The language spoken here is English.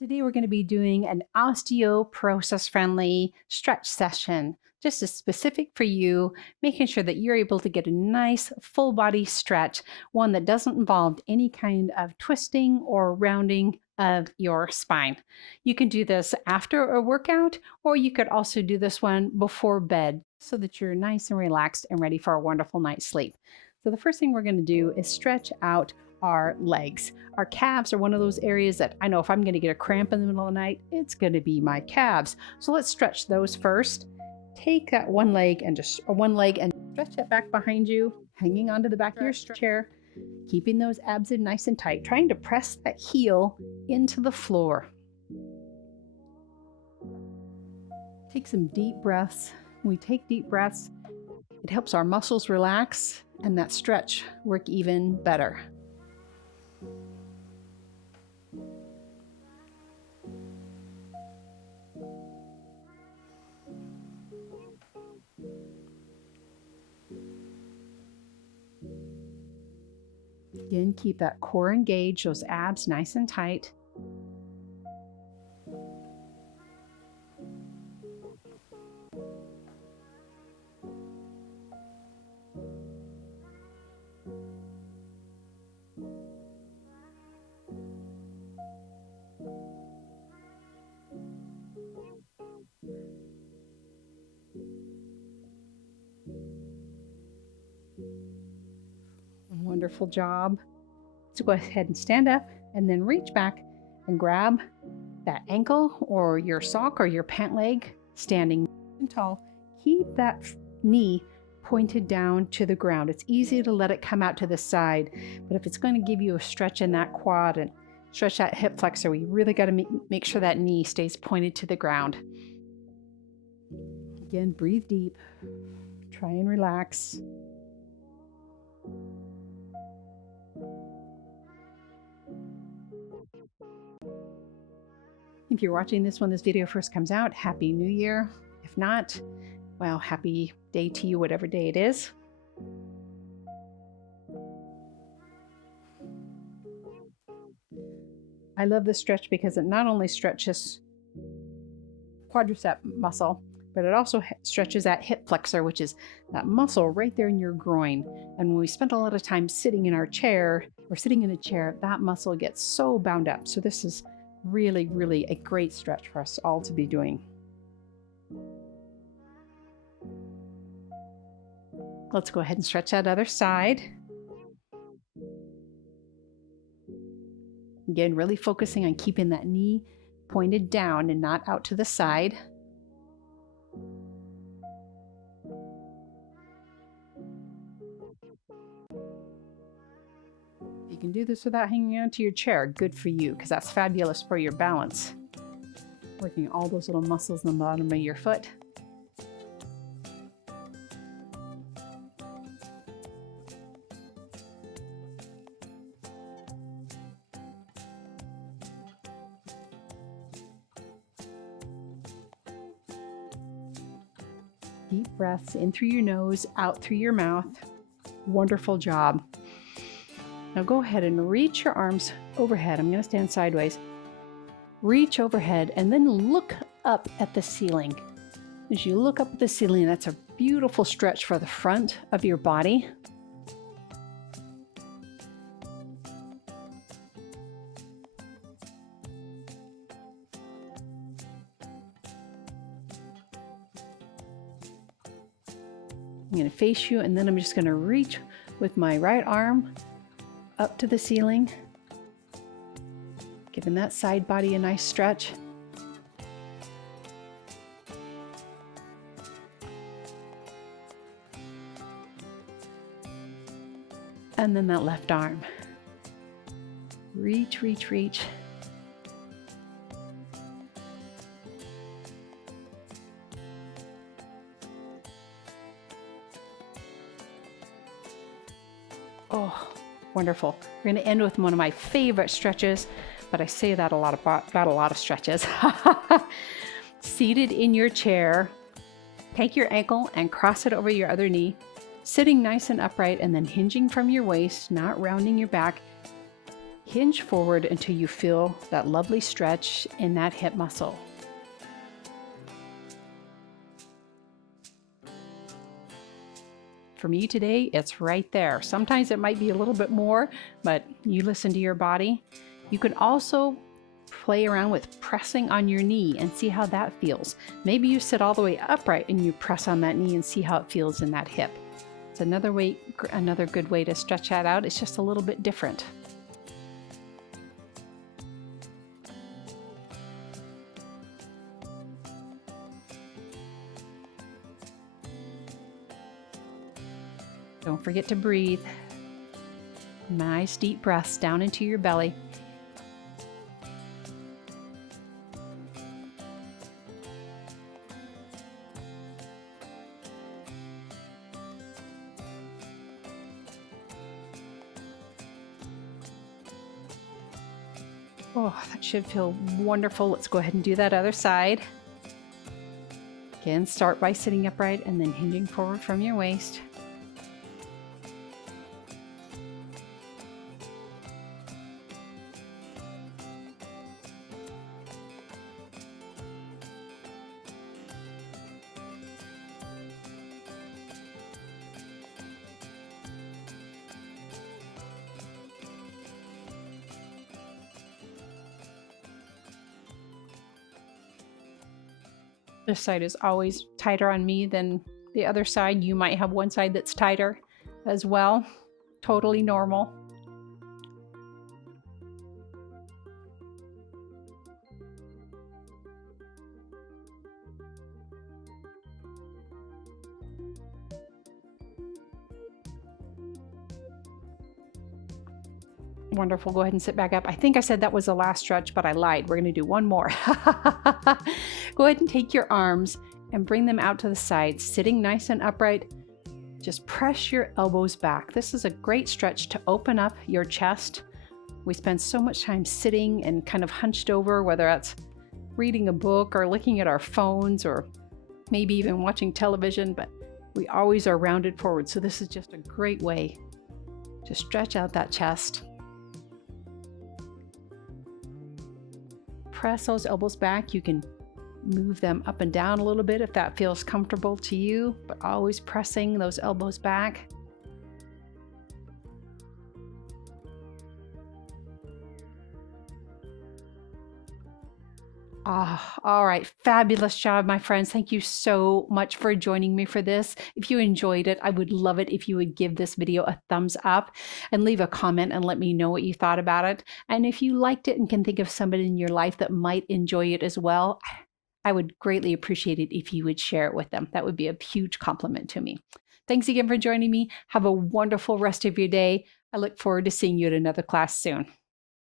Today we're going to be doing an osteoporosis friendly stretch session, just as specific for you, making sure that you're able to get a nice full body stretch, one that doesn't involve any kind of twisting or rounding of your spine. You can do this after a workout, or you could also do this one before bed so that you're nice and relaxed and ready for a wonderful night's sleep. So the first thing we're going to do is stretch out our legs. Our calves are one of those areas that I know if I'm going to get a cramp in the middle of the night, it's going to be my calves. So let's stretch those first. Take that one leg and stretch it back behind you, hanging onto the back of your chair, keeping those abs in nice and tight, trying to press that heel into the floor. Take some deep breaths. When we take deep breaths, it helps our muscles relax and that stretch work even better. Again, keep that core engaged, those abs nice and tight. Wonderful job. So go ahead and stand up and then reach back and grab that ankle or your sock or your pant leg, standing tall. Keep that knee pointed down to the ground. It's easy to let it come out to the side, but if it's going to give you a stretch in that quad and stretch that hip flexor, we really got to make sure that knee stays pointed to the ground. Again, breathe deep. Try and relax. If you're watching this when this video first comes out, Happy New Year. If not, well, happy day to you, whatever day it is. I love this stretch because it not only stretches quadricep muscle, but it also stretches that hip flexor, which is that muscle right there in your groin. And when we spend a lot of time sitting in our chair or sitting in a chair, that muscle gets so bound up. So this is really, really a great stretch for us all to be doing. Let's go ahead and stretch that other side. Again, really focusing on keeping that knee pointed down and not out to the side. You can do this without hanging onto your chair. Good for you, because that's fabulous for your balance. Working all those little muscles in the bottom of your foot. Deep breaths in through your nose, out through your mouth. Wonderful job. Now go ahead and reach your arms overhead. I'm going to stand sideways. Reach overhead and then look up at the ceiling. As you look up at the ceiling, that's a beautiful stretch for the front of your body. I'm going to face you, and then I'm just going to reach with my right arm up to the ceiling, giving that side body a nice stretch. And then that left arm. Reach, reach, reach. Oh, wonderful. We're going to end with one of my favorite stretches, but I say that about a lot of stretches. Seated in your chair, take your ankle and cross it over your other knee, sitting nice and upright and then hinging from your waist, not rounding your back. Hinge forward until you feel that lovely stretch in that hip muscle. For me today, it's right there. Sometimes it might be a little bit more, but you listen to your body. You can also play around with pressing on your knee and see how that feels. Maybe you sit all the way upright and you press on that knee and see how it feels in that hip. It's another good way to stretch that out. It's just a little bit different. Don't forget to breathe. Nice deep breaths down into your belly. Oh, that should feel wonderful. Let's go ahead and do that other side. Again, start by sitting upright and then hinging forward from your waist. This side is always tighter on me than the other side. You might have one side that's tighter as well. Totally normal. Wonderful. Go ahead and sit back up. I think I said that was the last stretch, but I lied. We're going to do one more. Go ahead and take your arms and bring them out to the sides, sitting nice and upright. Just press your elbows back. This is a great stretch to open up your chest. We spend so much time sitting and kind of hunched over, whether that's reading a book or looking at our phones or maybe even watching television, but we always are rounded forward. So this is just a great way to stretch out that chest. Press those elbows back. You can move them up and down a little bit if that feels comfortable to you, but always pressing those elbows back. All right. Fabulous job, my friends. Thank you so much for joining me for this. If you enjoyed it, I would love it if you would give this video a thumbs up and leave a comment and let me know what you thought about it. And if you liked it and can think of somebody in your life that might enjoy it as well, I would greatly appreciate it if you would share it with them. That would be a huge compliment to me. Thanks again for joining me. Have a wonderful rest of your day. I look forward to seeing you at another class soon.